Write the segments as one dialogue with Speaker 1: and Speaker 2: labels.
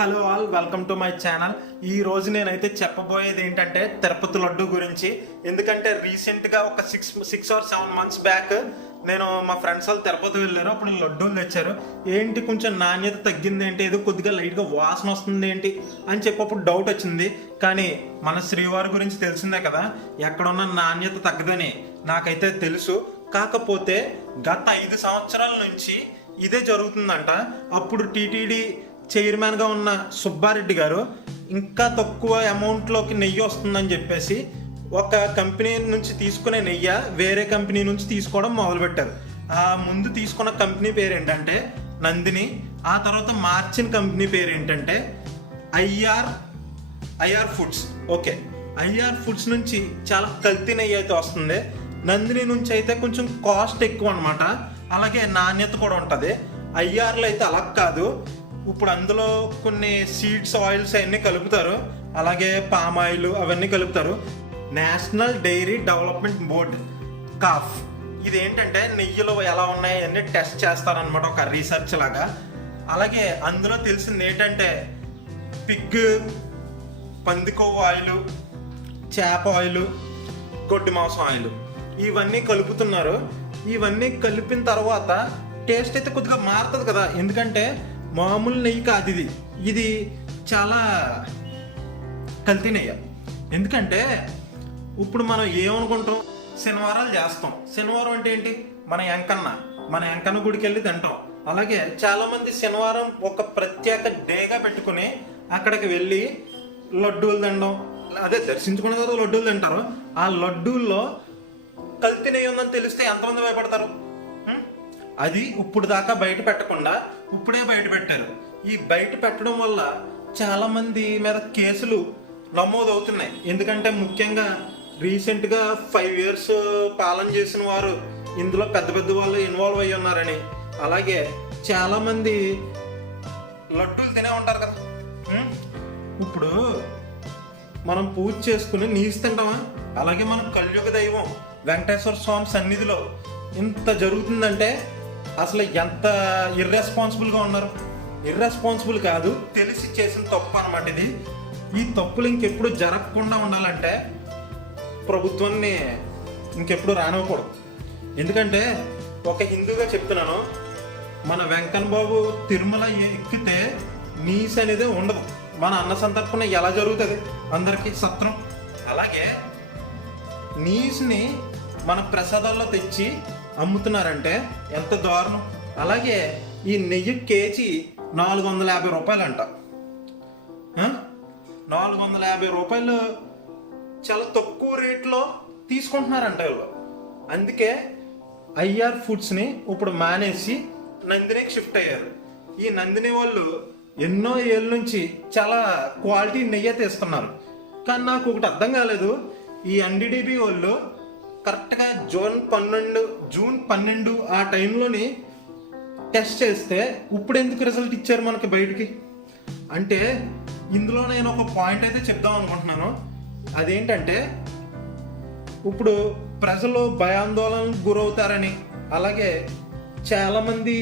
Speaker 1: Hello all welcome to my channel. ఈ రోజు నేనైతే చెప్పబోయేది ఏంటంటే తిరుపతి లడ్డు గురించి. ఎందుకంటే రీసెంట్గా ఒక six six or seven months back నేను మా ఫ్రెండ్స్ వాళ్ళు తిరుపతి వెళ్ళారు అప్పుడు లడ్డూలు తెచ్చారు. ఏంటి కొంచెం నాణ్యత తగ్గింది ఏంటి? ఏదో కొద్దిగా లైట్గా వాసన వస్తుంది ఏంటి? అని చెప్పి అప్పుడు డౌట్ వచ్చింది. కానీ మన శ్రీవారి గురించి తెలిసిందే కదా ఎక్కడున్న నాణ్యత తగ్గదని నాకైతే తెలుసు. కాకపోతే గత ఐదు సంవత్సరాల నుంచి ఇదే జరుగుతుందంట. అప్పుడు టీటీడీ చైర్మన్గా ఉన్న సుబ్బారెడ్డి గారు ఇంకా తక్కువ అమౌంట్లోకి నెయ్యి వస్తుందని చెప్పేసి ఒక కంపెనీ నుంచి తీసుకునే నెయ్యి వేరే కంపెనీ నుంచి తీసుకోవడం మొదలుపెట్టారు. ఆ ముందు తీసుకున్న కంపెనీ పేరు ఏంటంటే నందిని ఆ తర్వాత మార్చిన కంపెనీ పేరు ఏంటంటే IR IR foods. Okay. IR foods నుంచి చాలా కల్తీ నెయ్యి అయితే వస్తుంది. నందిని నుంచి అయితే కొంచెం కాస్ట్ ఎక్కువ అనమాట అలాగే నాణ్యత కూడా ఉంటుంది. ఐఆర్లో అయితే అలా కాదు. ఇప్పుడు అందులో కొన్ని సీడ్స్ ఆయిల్స్ అవన్నీ కలుపుతారు. అలాగే పామ్ ఆయిల్ అవన్నీ కలుపుతారు. National Dairy Development Board calf ఇది ఏంటంటే నెయ్యిలో ఎలా ఉన్నాయి అన్ని టెస్ట్ చేస్తారనమాట ఒక రీసెర్చ్ లాగా. అలాగే అందులో తెలిసింది ఏంటంటే పిగ్ పందికొవ్వు ఆయిల్ చేప ఆయిల్ గొడ్డి మాంసం ఆయిల్ ఇవన్నీ కలుపుతున్నారు. ఇవన్నీ కలిపిన తర్వాత టేస్ట్ అయితే కొద్దిగా మారుతుంది కదా. ఎందుకంటే మామూలు నెయ్యి కాదు ఇది. ఇది చాలా కల్తీ నెయ్యి. ఎందుకంటే ఇప్పుడు మనం ఏమనుకుంటాం? శనివారాలు చేస్తాం. శనివారం అంటే ఏంటి? మన ఎంకన్న. మన ఎంకన్న గుడికి వెళ్ళి తింటాం. అలాగే చాలామంది శనివారం ఒక ప్రత్యేక డేగా పెట్టుకుని అక్కడికి వెళ్ళి లడ్డూలు తినడం అదే దర్శించుకున్న తర్వాత లడ్డూలు తింటారు. ఆ లడ్డూల్లో కల్తీ నెయ్యి ఉందని తెలిస్తే ఎంతమంది భయపడతారు? అది ఇప్పుడు దాకా బయట పెట్టకుండా ఇప్పుడే బయట పెట్టారు. ఈ బయట పెట్టడం వల్ల చాలా మంది మీద కేసులు నమోదు అవుతున్నాయి ఎందుకంటే ముఖ్యంగా రీసెంట్గా ఫైవ్ ఇయర్స్ పాలన చేసిన వారు ఇందులో పెద్ద పెద్ద వాళ్ళు ఇన్వాల్వ్ అయ్యి ఉన్నారని. అలాగే చాలామంది లడ్డూలు తినే ఉంటారు కదా. ఇప్పుడు మనం పూజ చేసుకుని నీసి తింటామా? అలాగే మనం కలియుగ దైవం వెంకటేశ్వర స్వామి సన్నిధిలో ఇంత జరుగుతుందంటే అసలు ఎంత ఇర్రెస్పాన్సిబుల్గా ఉన్నారు? ఇర్రెస్పాన్సిబుల్ కాదు. తెలిసి చేసిన తప్పు అనమాట ఇది. ఈ తప్పులు ఇంకెప్పుడు జరగకుండా ఉండాలంటే ప్రభుత్వాన్ని ఇంకెప్పుడు రానివ్వకూడదు. ఎందుకంటే ఒక హిందూగా చెప్తున్నాను మన వెంకన్న బాబు తిరుమల ఎక్కితే నీస్ అనేది ఉండదు. మన అన్న సంతర్పణ ఎలా జరుగుతుంది? అందరికీ సత్రం. అలాగే నీస్ని మన ప్రసాదాల్లో తెచ్చి అమ్ముతున్నారంటే ఎంత దారుణం. అలాగే ఈ నెయ్యి కేజీ నాలుగు వందల యాభై రూపాయలు అంట నాలుగు వందల యాభై రూపాయలు చాలా తక్కువ రేట్లో తీసుకుంటున్నారంట వీళ్ళు. అందుకే ఐఆర్ ఫుడ్స్ని ఇప్పుడు మానేసి నందినికి షిఫ్ట్ అయ్యారు. ఈ నందిని వాళ్ళు ఎన్నో ఏళ్ళ నుంచి చాలా క్వాలిటీ నెయ్యి తీస్తున్నారు. కానీ నాకు ఒకటి అర్థం కాలేదు. ఈ ఎన్డీడీబీ వాళ్ళు కరెక్ట్గా జూన్ పన్నెండు జూన్ పన్నెండు ఆ టైంలోని టెస్ట్ చేస్తే ఇప్పుడు ఎందుకు రిజల్ట్ ఇచ్చారు మనకి బయటికి? అంటే ఇందులో నేను ఒక పాయింట్ అయితే చెప్దాం అనుకుంటున్నాను. అదేంటంటే ఇప్పుడు ప్రజలు భయాందోళనకు గురవుతారని అలాగే చాలామంది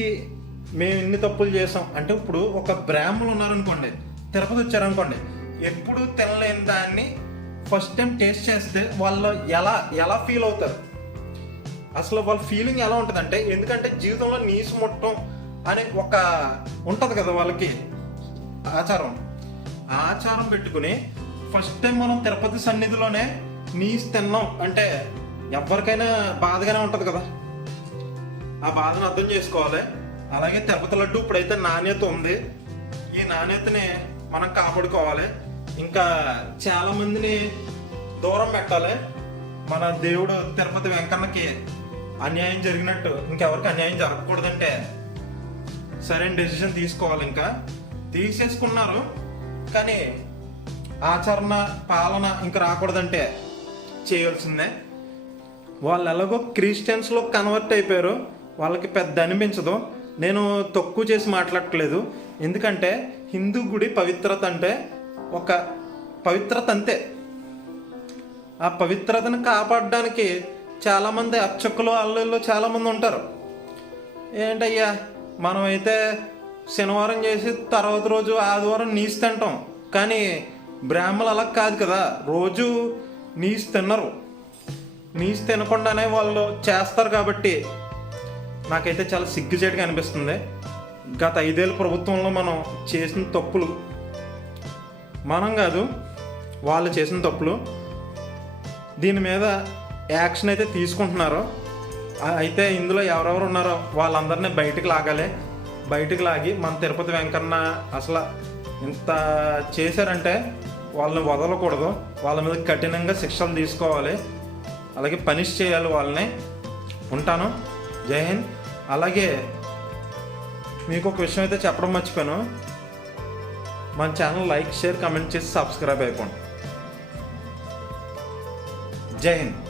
Speaker 1: మేము ఇన్ని తప్పులు చేసాం అంటే ఇప్పుడు ఒక బ్రాహ్మణులు ఉన్నారనుకోండి తిరుపతి వచ్చారనుకోండి ఎప్పుడు తినలేని దాన్ని ఫస్ట్ టైం టేస్ట్ చేస్తే వాళ్ళు ఎలా ఎలా ఫీల్ అవుతారు? అసలు వాళ్ళ ఫీలింగ్ ఎలా ఉంటుందంటే ఎందుకంటే జీవితంలో నీసు ముట్టం అనే ఒక ఉంటుంది కదా వాళ్ళకి ఆచారం. ఆచారం పెట్టుకుని ఫస్ట్ టైం మనం తిరుపతి సన్నిధిలోనే నీసు తిన్నాం అంటే ఎవరికైనా బాధగానే ఉంటుంది కదా. ఆ బాధను అర్థం చేసుకోవాలి. అలాగే తిరుపతి లడ్డు ఇప్పుడైతే నాణ్యత ఉంది. ఈ నాణ్యతని మనం కాపాడుకోవాలి. ఇంకా చాలా మందిని దూరం పెట్టాలి. మన దేవుడు తిరుపతి వెంకన్నకి అన్యాయం జరిగినట్టు ఇంకెవరికి అన్యాయం జరగకూడదంటే సరైన డెసిషన్ తీసుకోవాలి ఇంకా. తీసేసుకున్నారు. కానీ ఆచరణ పాలన ఇంకా రాకూడదంటే చేయవలసిందే వాళ్ళు ఎలాగో క్రిస్టియన్స్లో కన్వర్ట్ అయిపోయారు. వాళ్ళకి పెద్ద అనిపించదు. నేను తక్కువ చేసి మాట్లాడట్లేదు. ఎందుకంటే హిందూ గుడి పవిత్రత అంటే ఒక పవిత్రత అంతే. ఆ పవిత్రతను కాపాడడానికి చాలామంది అర్చకులు అల్లుళ్ళు చాలామంది ఉంటారు. ఏంటయ్యా మనమైతే శనివారం చేసి తర్వాత రోజు ఆదివారం నీసి తింటాం. కానీ బ్రాహ్మలు అలా కాదు కదా రోజు నీసు తినరు. నీసు తినకుండానే వాళ్ళు చేస్తారు కాబట్టి నాకైతే చాలా సిగ్గుచేటుగా అనిపిస్తుంది. గత ఐదేళ్ళ ప్రభుత్వంలో మనం చేసిన తప్పులు మనం కాదు వాళ్ళు చేసిన తప్పులు దీని మీద యాక్షన్ అయితే తీసుకుంటున్నారు అయితే ఇందులో ఎవరెవరు ఉన్నారో వాళ్ళందరినీ బయటకు లాగాలి. బయటకు లాగి మన తిరుపతి వెంకన్న అసలు ఇంత చేశారంటే వాళ్ళని వదలకూడదు. వాళ్ళ మీద కఠినంగా శిక్షలు తీసుకోవాలి. అలాగే పనిష్ చేయాలి వాళ్ళని. ఉంటాను. జై హింద్. అలాగే మీకు ఒక విషయం అయితే చెప్పడం మర్చిపోయాను. మన ఛానల్ లైక్ షేర్ కమెంట్ చేసి సబ్స్క్రైబ్ అయిపోండి. జై హింద్